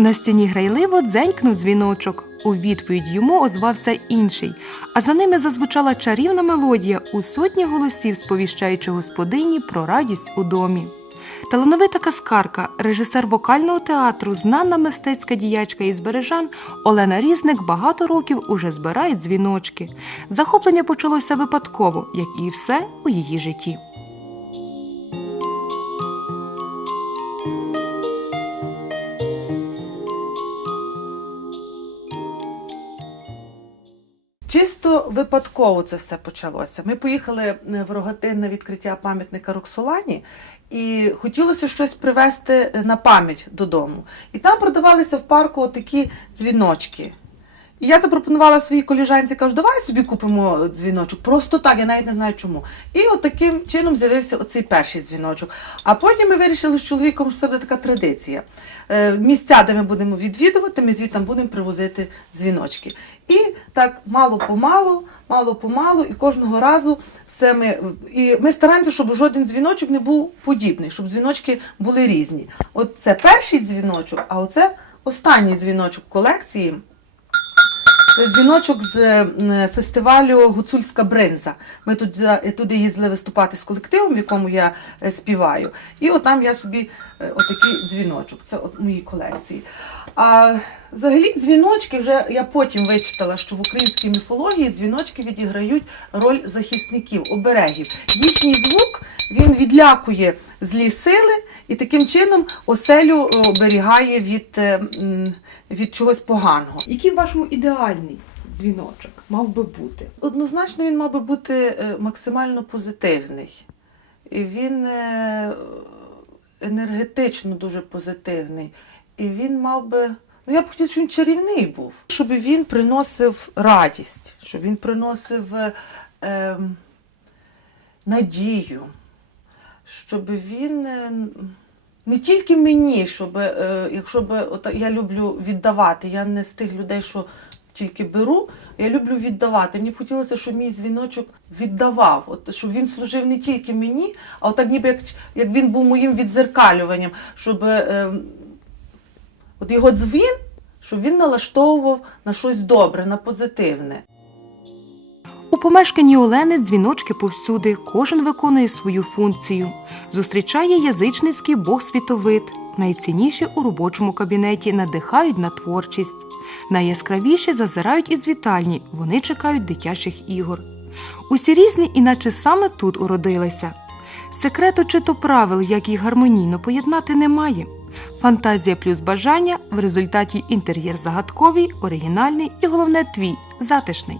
На стіні грайливо дзенькнув дзвіночок. У відповідь йому озвався інший, а за ними зазвучала чарівна мелодія у сотні голосів, сповіщаючи господині про радість у домі. Талановита казкарка, режисер вокального театру, знана мистецька діячка із Бережан Олена Різник багато років уже збирає дзвіночки. Захоплення почалося випадково, як і все у її житті. Випадково це все почалося. Ми поїхали е, в Рогатин на відкриття пам'ятника Роксолані, і хотілося щось привезти на пам'ять додому. І там продавалися в парку такі дзвіночки. І я запропонувала своїй коліжанці, кажу, давай собі купимо дзвіночок. Просто так, я навіть не знаю чому. І от таким чином з'явився оцей перший дзвіночок. А потім ми вирішили з чоловіком, що це буде така традиція. Е, Місця, де ми будемо відвідувати, ми звідти будемо привозити дзвіночки. І так мало-помалу, мало-помалу, і кожного разу все ми. І ми стараємося, щоб жоден дзвіночок не був подібний, щоб дзвіночки були різні. От це перший дзвіночок, а оце останній дзвіночок колекції. Дзвіночок з фестивалю Гуцульська бринза. Ми туди, туди їздили виступати з колективом, в якому я е, співаю. І от там я собі е, отакий дзвіночок. Це от мої колекції. А взагалі дзвіночки вже я потім вичитала, що в українській міфології дзвіночки відіграють роль захисників, оберегів. Їхній звук він відлякує злі сили і таким чином оселю оберігає від, е, від чогось поганого. Який в вашому ідеальний дзвіночок мав би бути? Однозначно він мав би бути е, максимально позитивний. І він е, енергетично дуже позитивний. І він мав би. Ну, я б хотіла, щоб він чарівний був. Щоб він приносив радість, щоб він приносив е, ем, надію, щоб він е, не тільки мені, щоб, е, якщо б я люблю віддавати, я не з тих людей, що тільки беру, я люблю віддавати. Мені б хотілося, щоб мій дзвіночок віддавав, от, щоб він служив не тільки мені, а отак ніби як, як він був моїм відзеркалюванням, щоб е, от його дзвін, щоб він налаштовував на щось добре, на позитивне. У помешканні Олени дзвіночки повсюди, кожен виконує свою функцію. Зустрічає язичницький бог світовид. Найцінніші у робочому кабінеті надихають на творчість. Найяскравіші зазирають із вітальні, вони чекають дитячих ігор. Усі різні, іначе саме тут уродилися. Секрету чи то правил, як їх гармонійно поєднати, немає. Фантазія плюс бажання в результаті інтер'єр загадковий, оригінальний і головне твій затишний.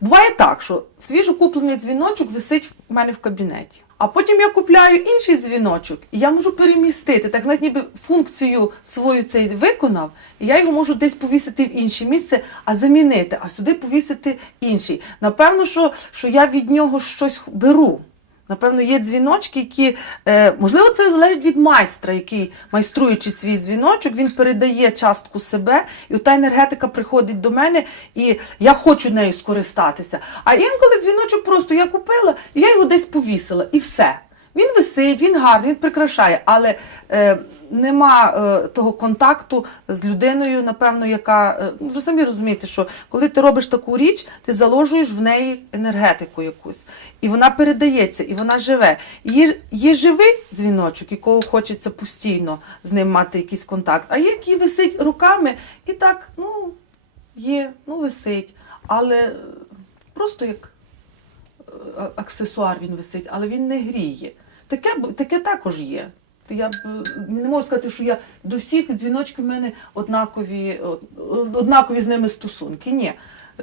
Буває так, що свіжо куплений дзвіночок висить в мене в кабінеті. А потім я купляю інший дзвіночок, і я можу перемістити, так знаєте, ніби функцію свою цей виконав, і я його можу десь повісити в інше місце, а замінити, а сюди повісити інший. Напевно, що, що я від нього щось беру. Напевно, є дзвіночки, які, е, можливо, це залежить від майстра, який, майструючи свій дзвіночок, він передає частку себе, і та енергетика приходить до мене, і я хочу нею скористатися. А інколи дзвіночок просто я купила, і я його десь повісила, і все. Він висить, він гарний, він прикрашає, але е, нема е, того контакту з людиною, напевно, яка. Е, ну, ви самі розумієте, що коли ти робиш таку річ, ти заложуєш в неї енергетику якусь. І вона передається, і вона живе. І Є, є живий дзвіночок, якого хочеться постійно з ним мати якийсь контакт, а є, який висить руками, і так, ну, є, ну, висить. Але е, просто як е, аксесуар він висить, але він не гріє. Таке, таке також є. Я б не можу сказати, що я до всіх дзвіночків в мене однакові, однакові з ними стосунки. Ні.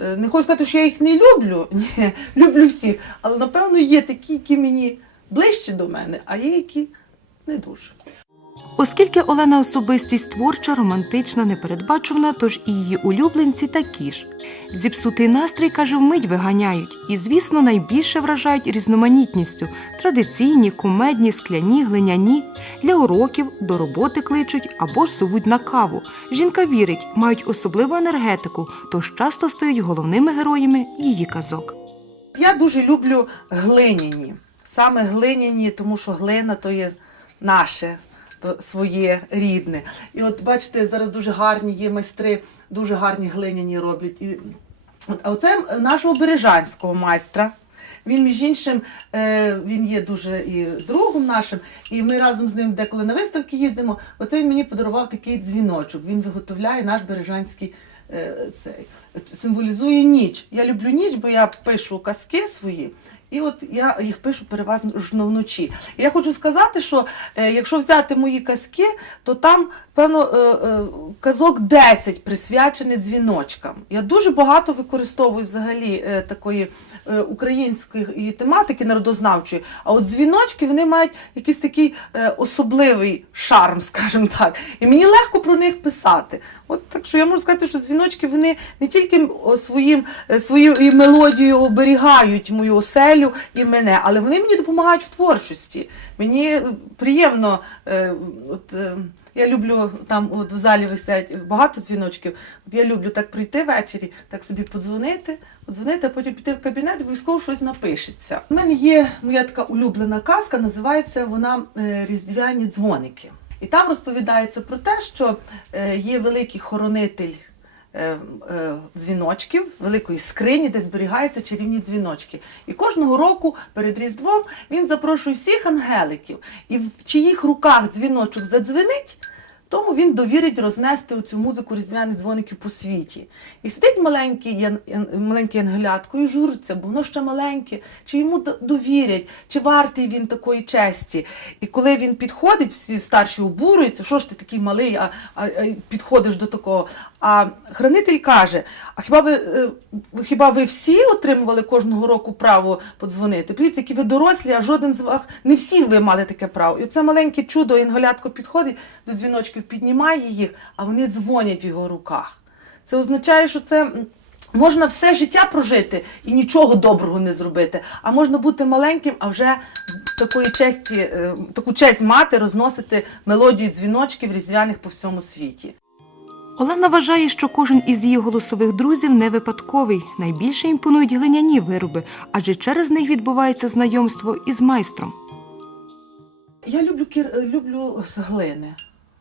Е, Не хочу сказати, що я їх не люблю. Ні, люблю всіх. Але напевно є такі, які мені ближчі до мене, а є які не дуже. Оскільки Олена особистість творча, романтична, непередбачувана, тож і її улюбленці такі ж. Зіпсутий настрій, каже, вмить виганяють. І, звісно, найбільше вражають різноманітністю традиційні, кумедні, скляні, глиняні. Для уроків до роботи кличуть або ж зовуть на каву. Жінка вірить, мають особливу енергетику, тож часто стають головними героями її казок. Я дуже люблю глиняні. Саме глиняні, тому що глина то є наше, своє рідне. І от бачите, зараз дуже гарні є майстри, дуже гарні глиняні роблять. І, а оце нашого бережанського майстра. Він, між іншим, е, він є дуже і другом нашим, і ми разом з ним деколи на виставки їздимо. Оце він мені подарував такий дзвіночок. Він виготовляє наш бережанський е, цей. Символізує ніч. Я люблю ніч, бо я пишу казки свої. І от я їх пишу переважно вночі. І я хочу сказати, що е, якщо взяти мої казки, то там, певно, е, е, казок 10 присвячений дзвіночкам. Я дуже багато використовую взагалі е, такої е, української тематики народознавчої. А от дзвіночки вони мають якийсь такий е, особливий шарм, скажімо так. І мені легко про них писати. От так що я можу сказати, що дзвіночки вони не тільки своїм, е, своєю мелодією оберігають мою оселю і мене, але вони мені допомагають в творчості. Мені е, приємно, е, от, е, я люблю там от в залі висять багато дзвіночків. От я люблю так прийти ввечері, так собі подзвонити, подзвонити, а потім піти в кабінет, обов'язково щось напишеться. У мене є моя така улюблена казка, називається вона е, Різдвяні дзвоники. І там розповідається про те, що е, є великий хоронитель дзвіночків, великої скрині, де зберігаються чарівні дзвіночки. І кожного року перед Різдвом він запрошує всіх ангеликів, і в чиїх руках дзвіночок задзвенить. Тому він довірить рознести оцю музику різдвяних дзвоників по світі. І сидить маленький, маленький ангелятко і журиться, бо воно ще маленьке, чи йому довірять, чи вартий він такої честі. І коли він підходить, всі старші обурюються, що ж ти такий малий, а, а, а підходиш до такого. А хранитель каже: А хіба ви, е, хіба ви всі отримували кожного року право подзвонити? Подивіться, які ви дорослі, а жоден з вас не всі ви мали таке право. І це маленьке чудо, інголятко підходить до дзвіночків, піднімає їх, а вони дзвонять в його руках. Це означає, що це. Можна все життя прожити і нічого доброго не зробити, а можна бути маленьким, а вже такої честі, е, таку честь мати, розносити мелодію дзвіночків різдвяних по всьому світі. Олена вважає, що кожен із її голосових друзів не випадковий. Найбільше імпонують глиняні вироби, адже через них відбувається знайомство із майстром. Я люблю кір... люблю глини.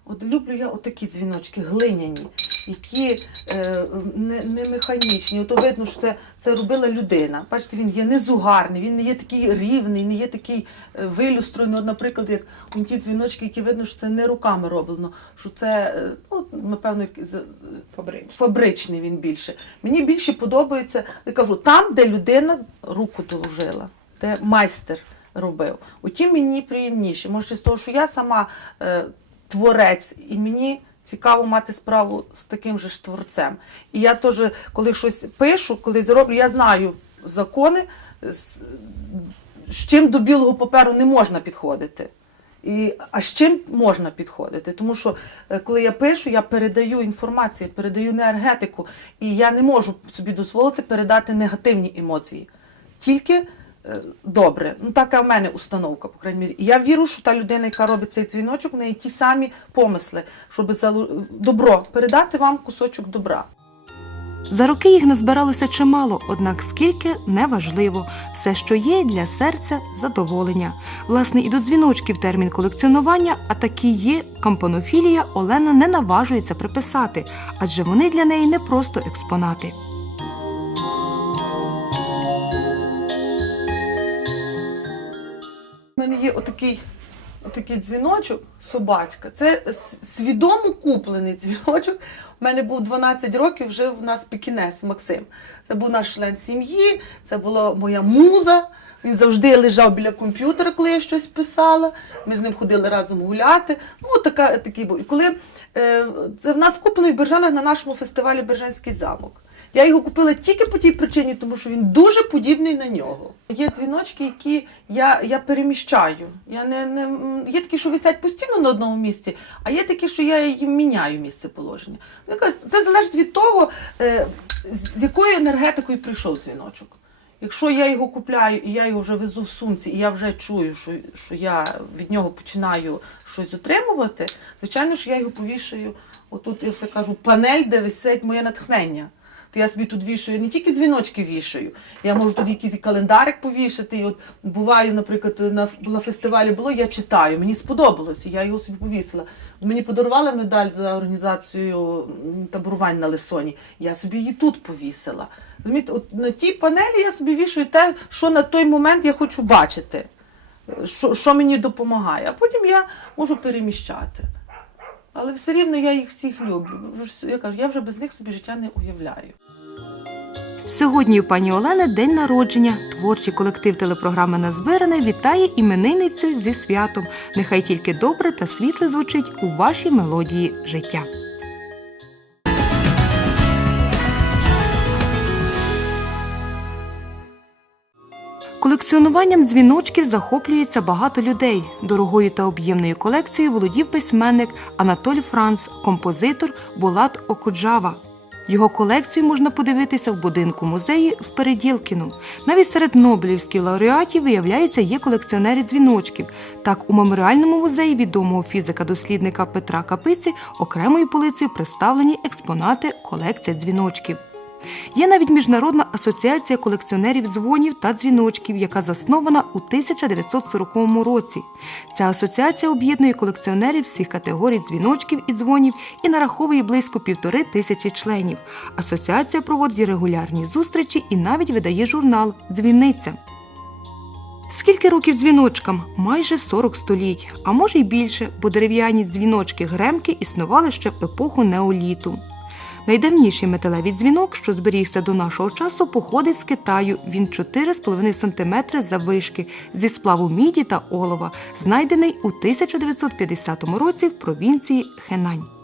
От люблю я отакі дзвіночки глиняні, які е, не, не механічні. Ото видно, що це, це робила людина. Бачите, він є незугарний, він не є такий рівний, не є такий е, вилюстрений. От, наприклад, як он ті дзвіночки, які видно, що це не руками роблено, що це, е, ну, напевно, Фабричний. фабричний він більше. Мені більше подобається, я кажу, там, де людина руку доложила, де майстер робив. Оті мені приємніше. Може, з того, що я сама е, творець, і мені цікаво мати справу з таким же ж творцем. І я теж, коли щось пишу, коли зроблю, я знаю закони, з, з чим до білого паперу не можна підходити. І, а з чим можна підходити? Тому що е, коли я пишу, я передаю інформацію, передаю енергетику, і я не можу собі дозволити передати негативні емоції. Тільки добре. Ну, така в мене установка, по крайній мірі. Я вірю, що та людина, яка робить цей дзвіночок, в неї ті самі помисли, щоб залу- добро передати вам кусочок добра. За роки їх назбиралося чимало, однак скільки неважливо. Все, що є для серця задоволення. Власне, і до дзвіночків термін колекціонування, а такі є кампанофілія, Олена не наважується приписати, адже вони для неї не просто експонати. У отакий, отакий дзвіночок, собачка. Це свідомо куплений дзвіночок. У мене був 12 років, вже в нас пекінес Максим. Це був наш член сім'ї, це була моя муза. Він завжди лежав біля комп'ютера, коли я щось писала. Ми з ним ходили разом гуляти. Ну, така, такий був. І коли е, це в нас куплений в Бережанах на нашому фестивалі Бережанський замок. Я його купила тільки по тій причині, тому що він дуже подібний на нього. Є дзвіночки, які я, я переміщаю. Я не, не, є такі, що висять постійно на одному місці, а є такі, що я їм міняю місце положення. Ну, Це залежить від того, е, з якою енергетикою прийшов дзвіночок. Якщо я його купляю і я його вже везу в сумці, і я вже чую, що, що я від нього починаю щось отримувати, звичайно ж, я його повішаю. Отут я все кажу, панель, де висить моє натхнення. То я собі тут вішаю, не тільки дзвіночки вішаю. Я можу тут якийсь календарик повішати. І от буваю, наприклад, на, на фестивалі було, я читаю. Мені сподобалось, і я його собі повісила. Мені подарували медаль за організацію таборувань на Лисоні. Я собі її тут повісила. Розумієте, от на тій панелі я собі вішаю те, що на той момент я хочу бачити, що, що мені допомагає. А потім я можу переміщати. Але все рівно я їх всіх люблю. Я кажу, я вже без них собі життя не уявляю. Сьогодні у пані Олени день народження. Творчий колектив телепрограми Назбиране вітає іменинницю зі святом. Нехай тільки добре та світле звучить у вашій мелодії життя. Колекціонуванням дзвіночків захоплюється багато людей. Дорогою та об'ємною колекцією володів письменник Анатоль Франц, композитор Булат Окуджава. Його колекцію можна подивитися в будинку музеї в Переділкіну. Навіть серед нобелівських лауреатів, виявляється, є колекціонери дзвіночків. Так, у меморіальному музеї відомого фізика-дослідника Петра Капиці окремою полицею представлені експонати колекція дзвіночків. Є навіть Міжнародна асоціація колекціонерів дзвонів та дзвіночків, яка заснована у 1940 році. Ця асоціація об'єднує колекціонерів всіх категорій дзвіночків і дзвонів і нараховує близько півтори тисячі членів. Асоціація проводить регулярні зустрічі і навіть видає журнал Дзвіниця. Скільки років дзвіночкам? Майже 40 століть, а може й більше, бо дерев'яні дзвіночки гремки існували ще в епоху неоліту. Найдавніший металевий дзвінок, що зберігся до нашого часу, походить з Китаю. Він 4,5 см заввишки зі сплаву міді та олова, знайдений у 1950 році в провінції Хенань.